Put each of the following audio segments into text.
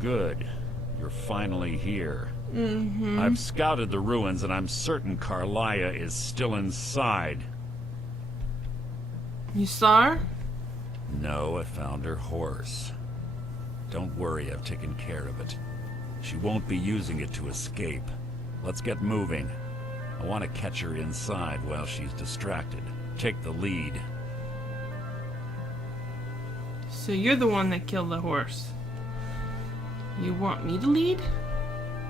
Good. You're finally here. Mm-hmm. I've scouted the ruins and I'm certain Carlia is still inside. You saw her? No, I found her horse. Don't worry, I've taken care of it. She won't be using it to escape. Let's get moving. I want to catch her inside while she's distracted. Take the lead. So you're the one that killed the horse. You want me to lead?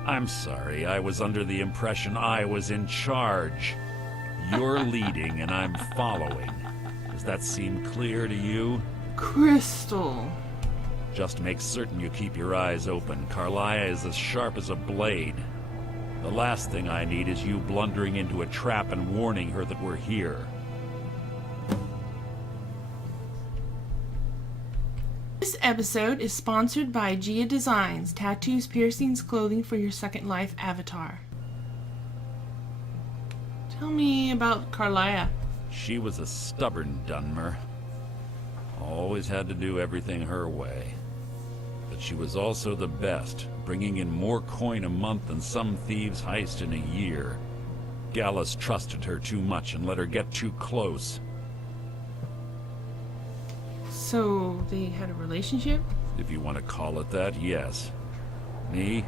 I'm sorry, I was under the impression I was in charge. You're leading and I'm following. Does that seem clear to you? Crystal. Just make certain you keep your eyes open. Carlia is as sharp as a blade. The last thing I need is you blundering into a trap and warning her that we're here. This episode is sponsored by Gia Designs, tattoos, piercings, clothing for your Second Life avatar. Tell me about Carlia. She was a stubborn Dunmer. Always had to do everything her way. But she was also the best, bringing in more coin a month than some thieves heist in a year. Gallus trusted her too much and let her get too close. So they had a relationship? If you want to call it that, yes. Me?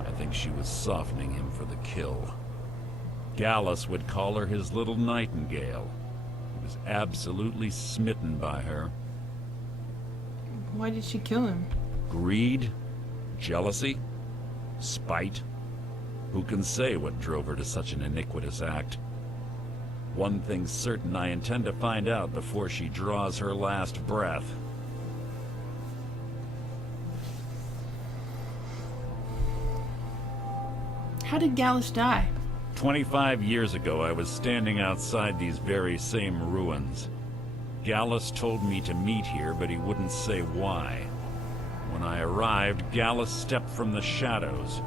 I think she was softening him for the kill. Gallus would call her his little nightingale. He was absolutely smitten by her. Why did she kill him? Greed? Jealousy? Spite? Who can say what drove her to such an iniquitous act? One thing's certain, I intend to find out before she draws her last breath. How did Gallus die? 25 years ago, I was standing outside these very same ruins. Gallus told me to meet here, but he wouldn't say why. When I arrived, Gallus stepped from the shadows.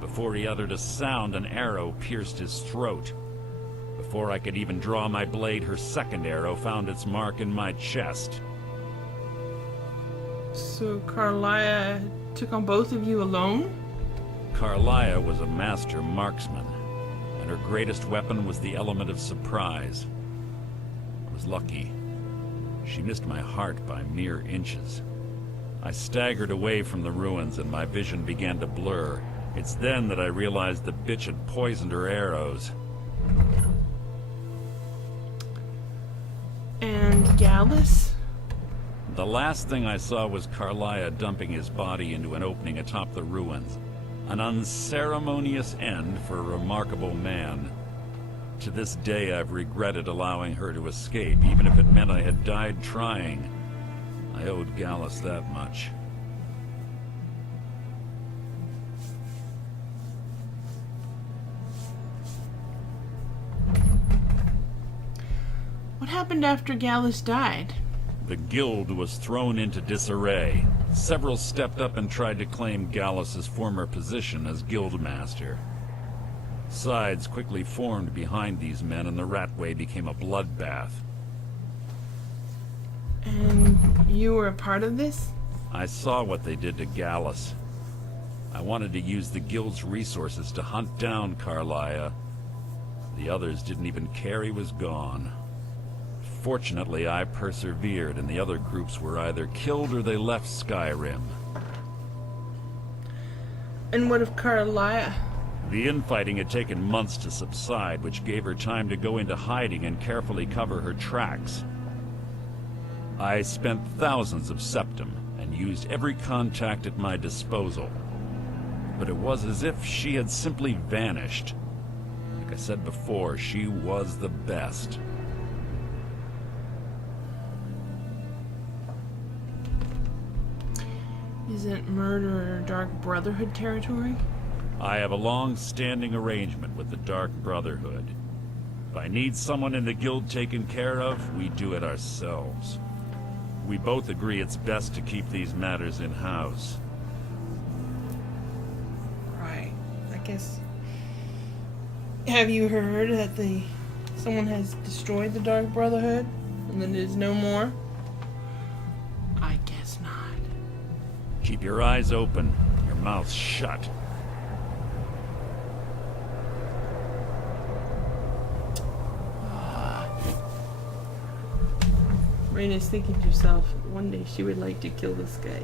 Before he uttered a sound, an arrow pierced his throat. Before I could even draw my blade, her second arrow found its mark in my chest. So Carlia took on both of you alone? Carlia was a master marksman, and her greatest weapon was the element of surprise. I was lucky. She missed my heart by mere inches. I staggered away from the ruins and my vision began to blur. It's then that I realized the bitch had poisoned her arrows. And Gallus? The last thing I saw was Carlia dumping his body into an opening atop the ruins. An unceremonious end for a remarkable man. To this day, I've regretted allowing her to escape, even if it meant I had died trying. I owed Gallus that much. What happened after Gallus died? The guild was thrown into disarray. Several stepped up and tried to claim Gallus's former position as guildmaster. Sides quickly formed behind these men and the Ratway became a bloodbath. And you were a part of this? I saw what they did to Gallus. I wanted to use the guild's resources to hunt down Carlia. The others didn't even care he was gone. Fortunately, I persevered, and the other groups were either killed or they left Skyrim. And what of Carlia? The infighting had taken months to subside, which gave her time to go into hiding and carefully cover her tracks. I spent thousands of septum and used every contact at my disposal. But it was as if she had simply vanished. Like I said before, she was the best. Isn't murder Dark Brotherhood territory? I have a long-standing arrangement with the Dark Brotherhood. If I need someone in the guild taken care of, we do it ourselves. We both agree it's best to keep these matters in-house. Right. I guess... Have you heard that someone has destroyed the Dark Brotherhood? And that it is no more? I guess not. Keep your eyes open, your mouth shut. Raina's thinking to herself, one day she would like to kill this guy.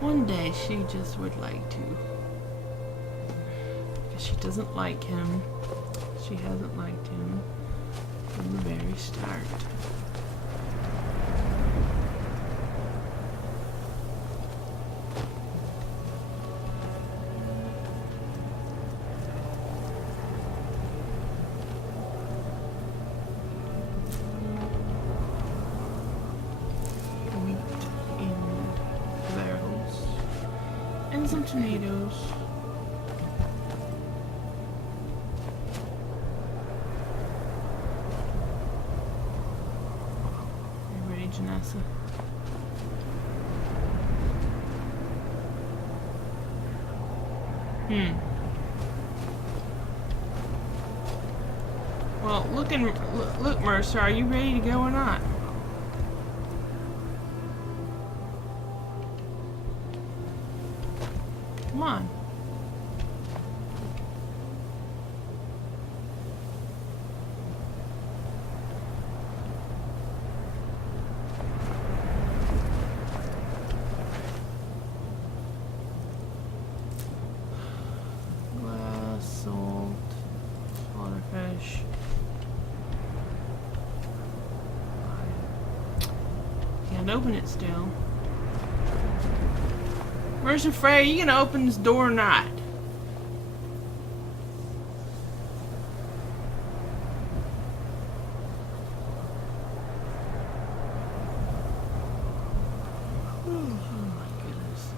One day she just would like to. Because she doesn't like him. She hasn't liked him from the very start. Some tomatoes. Are you ready, Janessa? Well, look, Mercer, are you ready to go or not? Come on. Glass, salt, slaughterfish. Can't open it still. Mercer Frey, are you gonna open this door or not? Oh my goodness.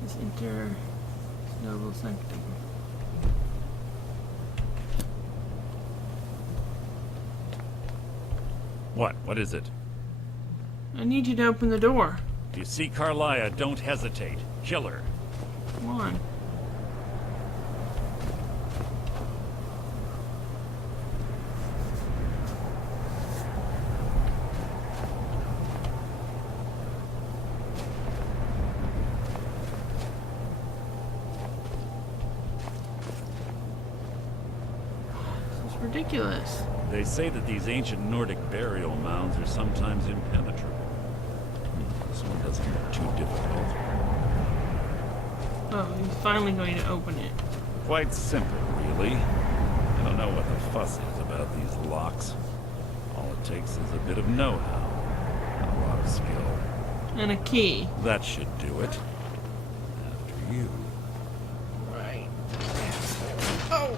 Let's enter his noble sanctum. What? What is it? I need you to open the door. If you see Carlia, don't hesitate. Kill her. Come on. This is ridiculous. They say that these ancient Nordic burial mounds are sometimes impenetrable. This one doesn't look too difficult. Oh, he's finally going to open it. Quite simple, really. I don't know what the fuss is about these locks. All it takes is a bit of know-how and a lot of skill. And a key. That should do it. After you. Right. Oh!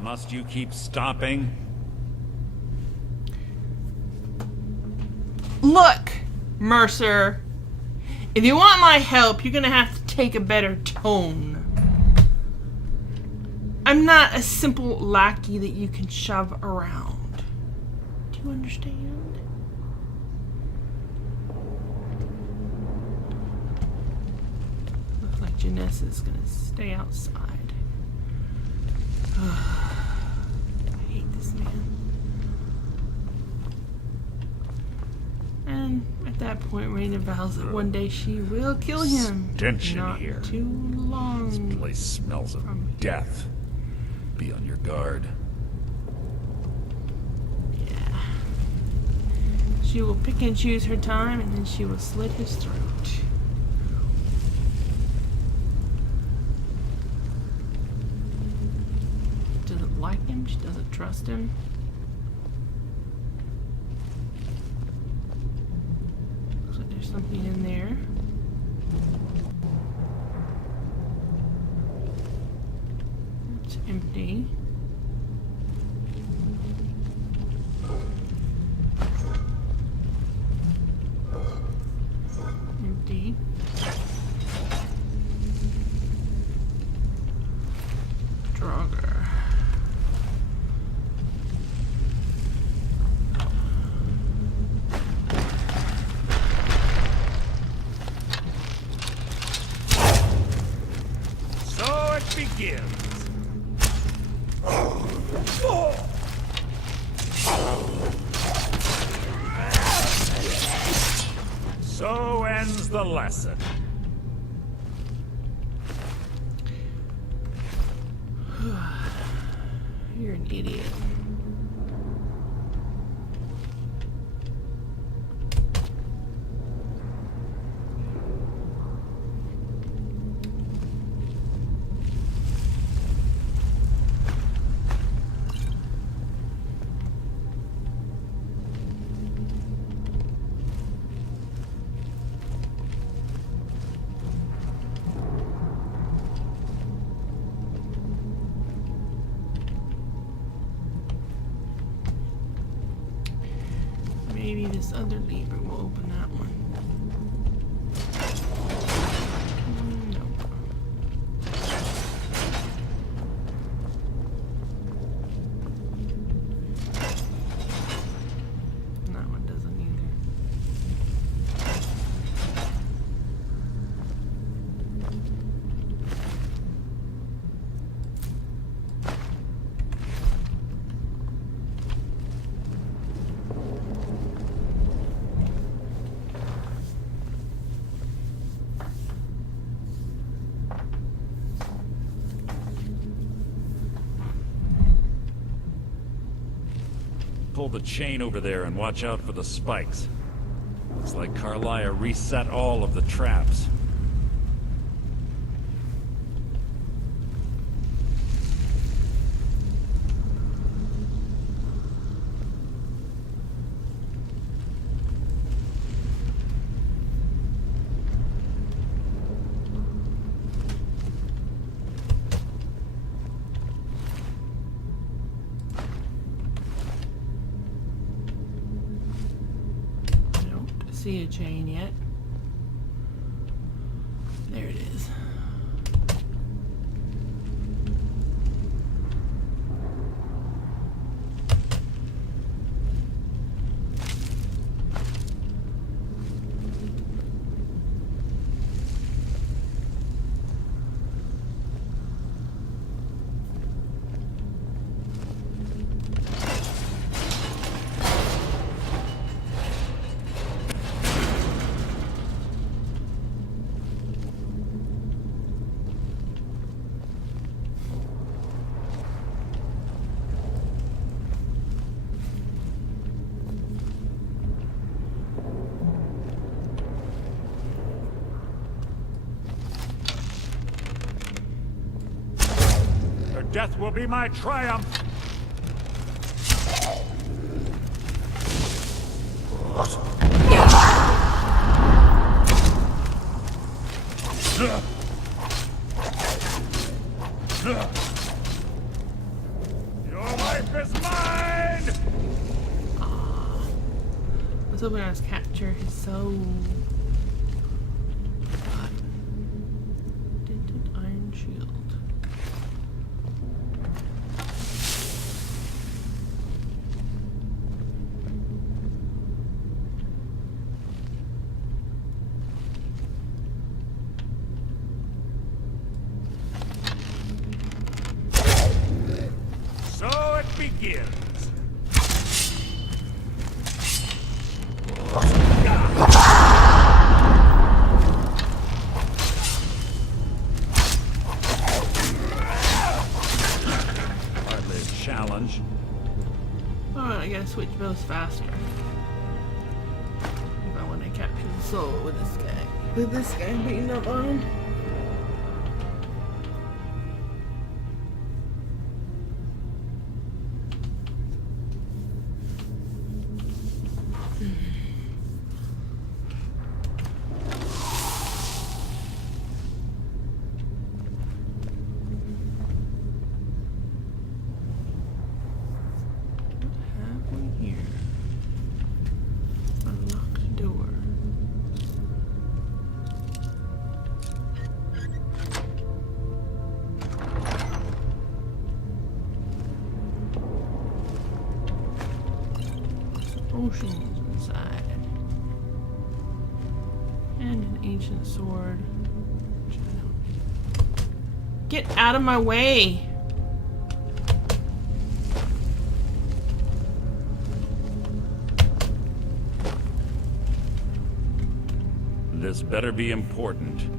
Must you keep stopping? Look, Mercer. If you want my help, you're gonna have to take a better tone. I'm not a simple lackey that you can shove around. Do you understand? Looks like Janessa's gonna stay outside. I hate this man. And at that point, Raina vows that one day she will kill him. Stench in Not here. too long. This place smells of death. Be on your guard. Yeah. She will pick and choose her time, and then she will slit his throat. Doesn't like him. She doesn't trust him. Looks like there's something in there. It's empty. Empty. Draugr. begins. So ends the lesson. You're an idiot. Maybe this other lever will open that one. Nope. That one doesn't either. Pull the chain over there and watch out for the spikes. Looks like Carlia reset all of the traps. See a chain yet. There it is. Death will be my triumph! Your life is mine! I was hoping I was capture his soul. Dented iron shield. So it begins. Hardly a challenge. Alright, I gotta switch bows faster. If I want to capture the soul with this guy. With this guy beating up on him. Potions inside. And an ancient sword. Which I don't need. Get out of my way. This better be important.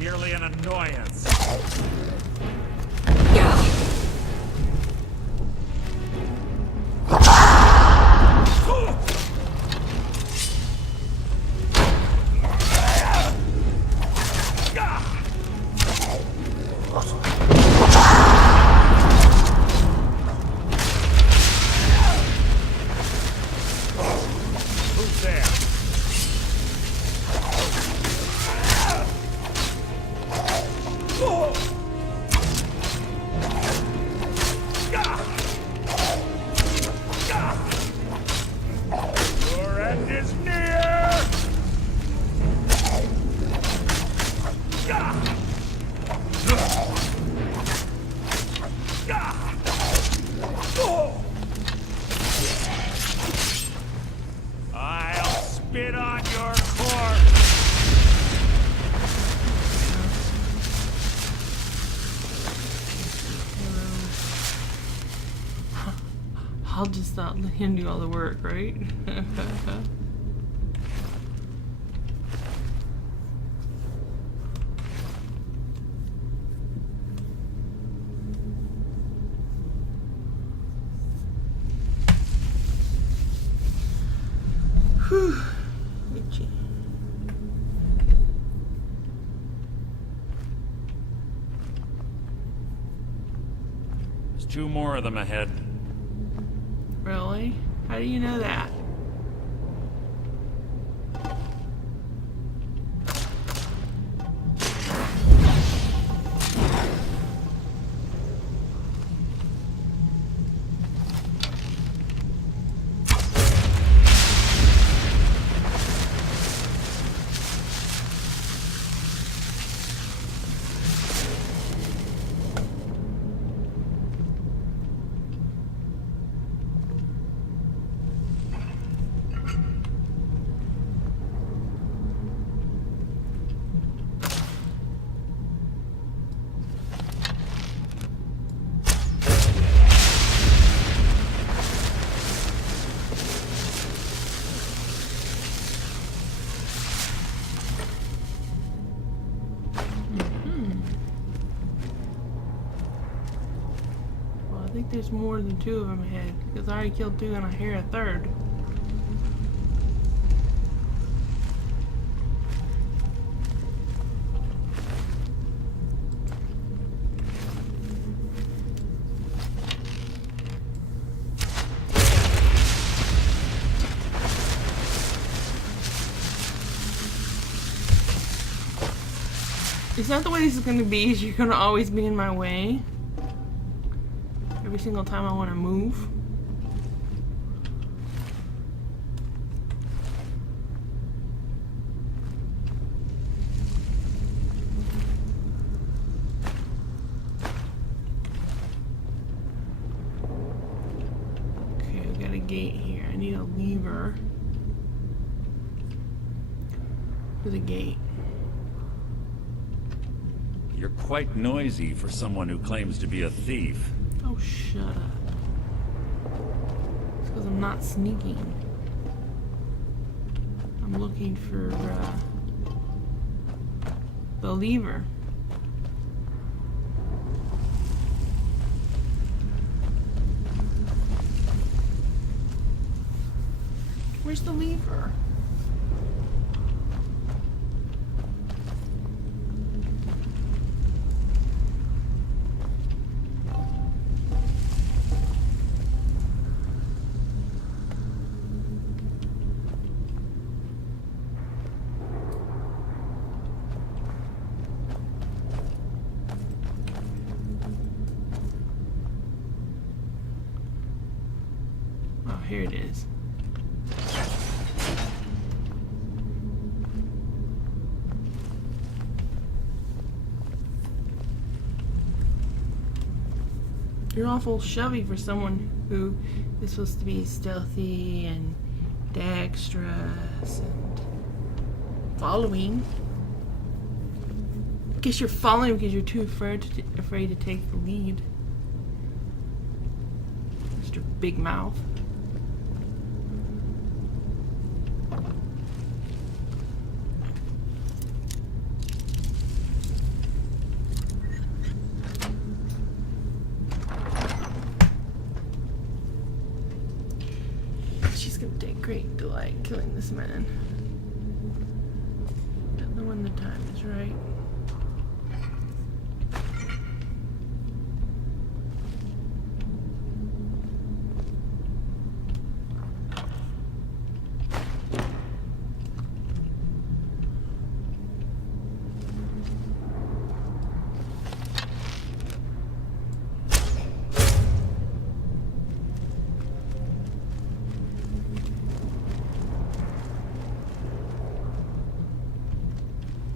Merely an annoyance. Who's there? Your end is near! I'll spit on your corpse! I'll just let him do all the work, right? Whew. Itchy. There's 2 more of them ahead. Really? How do you know that? I think there's more than 2 of them ahead, because I already killed 2 and I hear a third. Is that the way this is going to be? Is you're going to always be in my way? Every single time I want to move? Okay, we got a gate here. I need a lever for the gate. You're quite noisy for someone who claims to be a thief. Oh, shut up. It's because I'm not sneaking. I'm looking for, the lever. Where's the lever? Oh, here it is. You're awful shovey for someone who is supposed to be stealthy and dexterous and following. I guess you're following because you're too afraid to take the lead. Mr. Big Mouth. She's gonna take great delight in killing this man. Don't know when the time is right.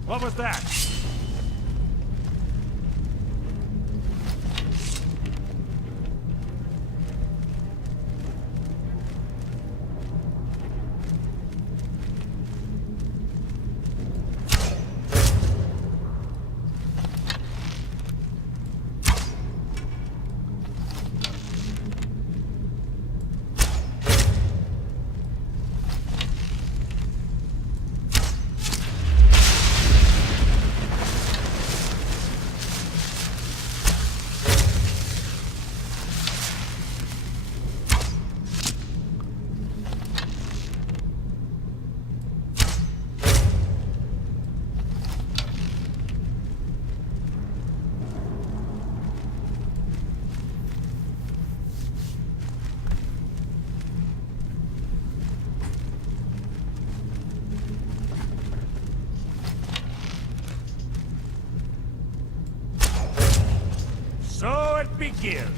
What was that? So it begins.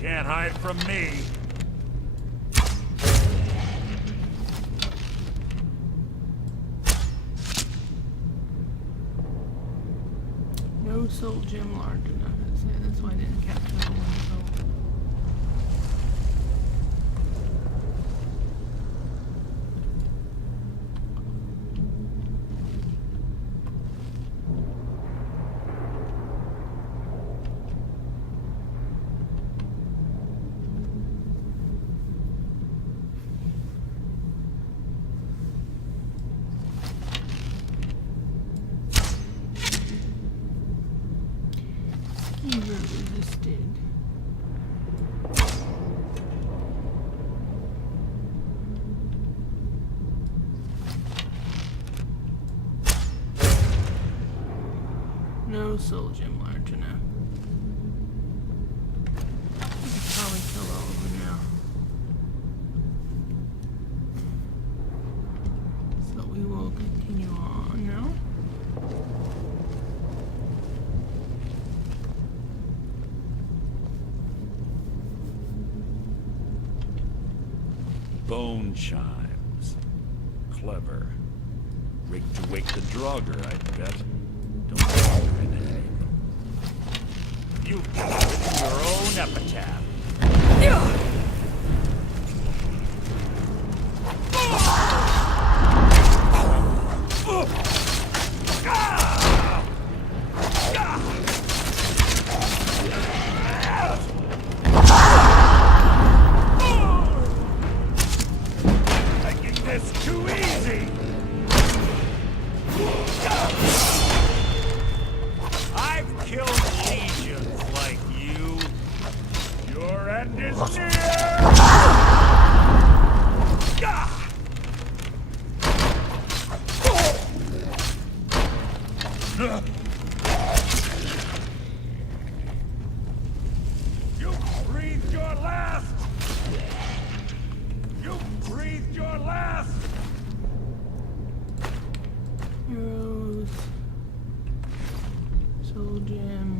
Can't hide from me. No soul gem large enough. That's why I didn't capture the one soul. Fever resisted. No soul gem large enough. I could probably kill all of them now. So we will continue on now. Bone chimes. Clever. Rigged to wake the Draugr, I bet. Don't bother in any of them. You've written your own epitaph. Making this too easy. I've killed legions like you. Your end is near. You breathed your last. You breathed your last. Arrows. Soul gem.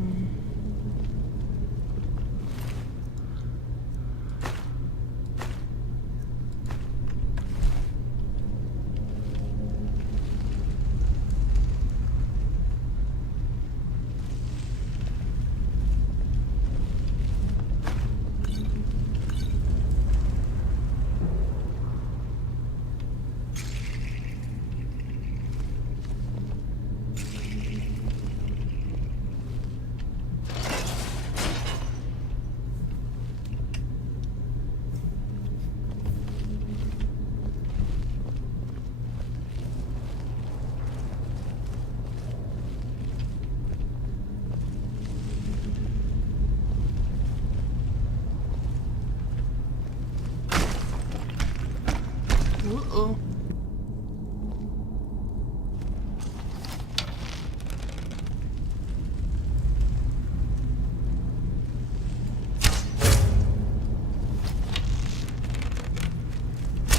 Uh-oh.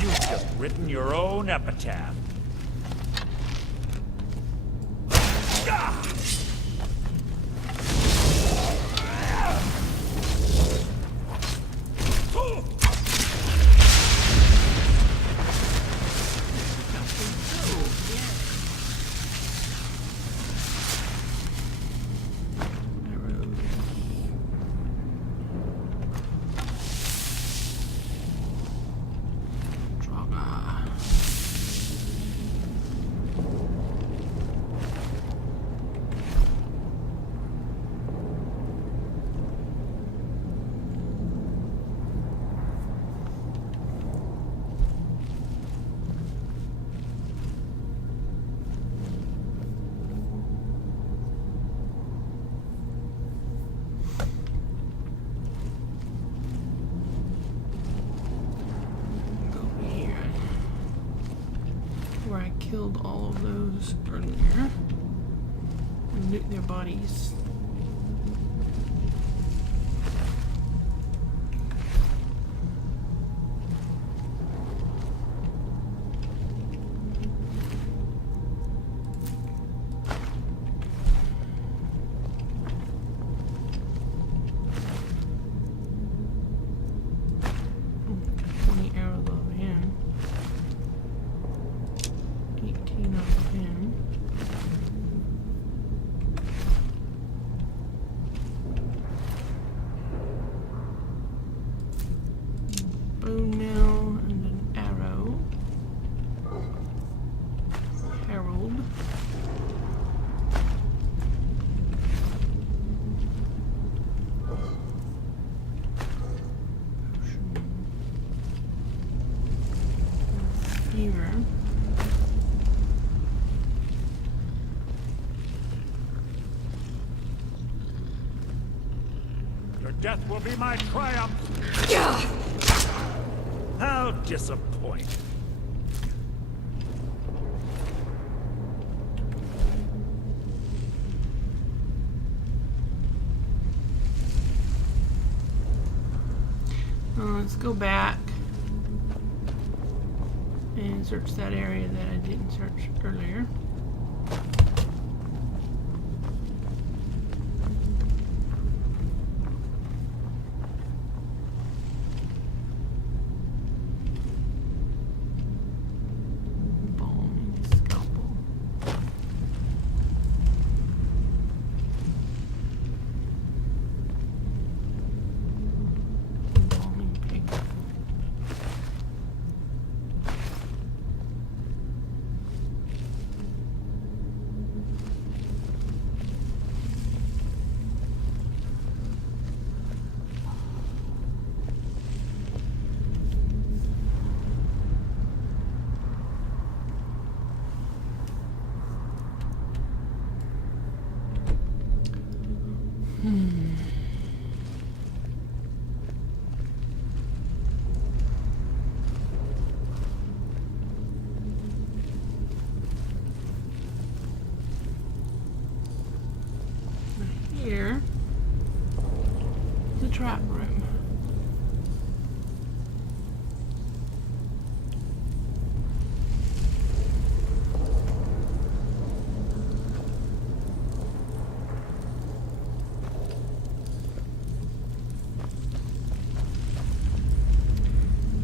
You've just written your own epitaph. Where I killed all of those earlier and loot their bodies. Your death will be my triumph. How disappointing. Let's go back and search that area that I didn't search earlier. Here, the trap room.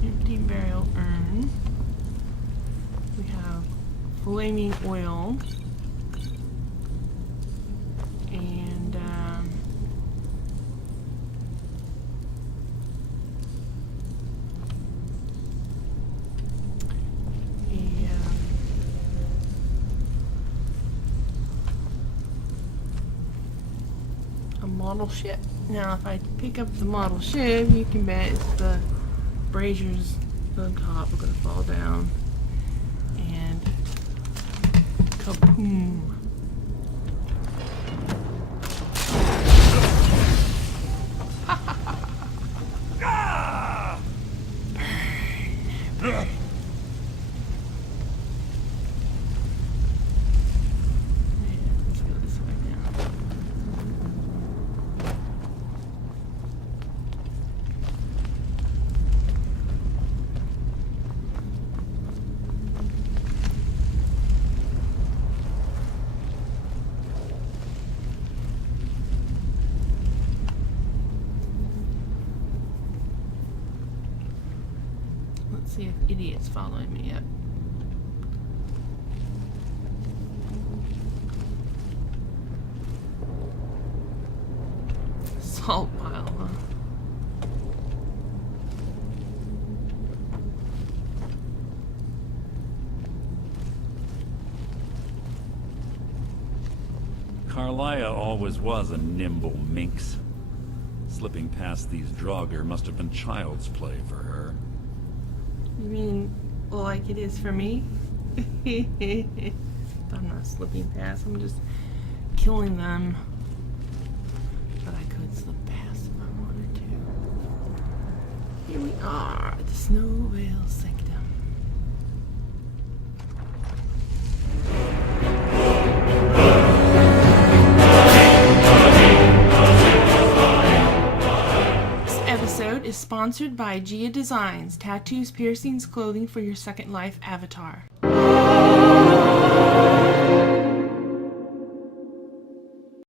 Empty burial urn. We have flaming oil. And a model ship. Now, if I pick up the model ship, you can bet it's the braziers on top are going to fall down. And kaboom. See if idiot's following me up. Salt pile, huh? Carlia always was a nimble minx. Slipping past these Draugr must have been child's play for her. You mean like it is for me? I'm not slipping past, I'm just killing them. But I could slip past if I wanted to. Here we are at the Snowvale Sanctum. Is sponsored by Gia Designs, tattoos, piercings, clothing for your Second Life avatar.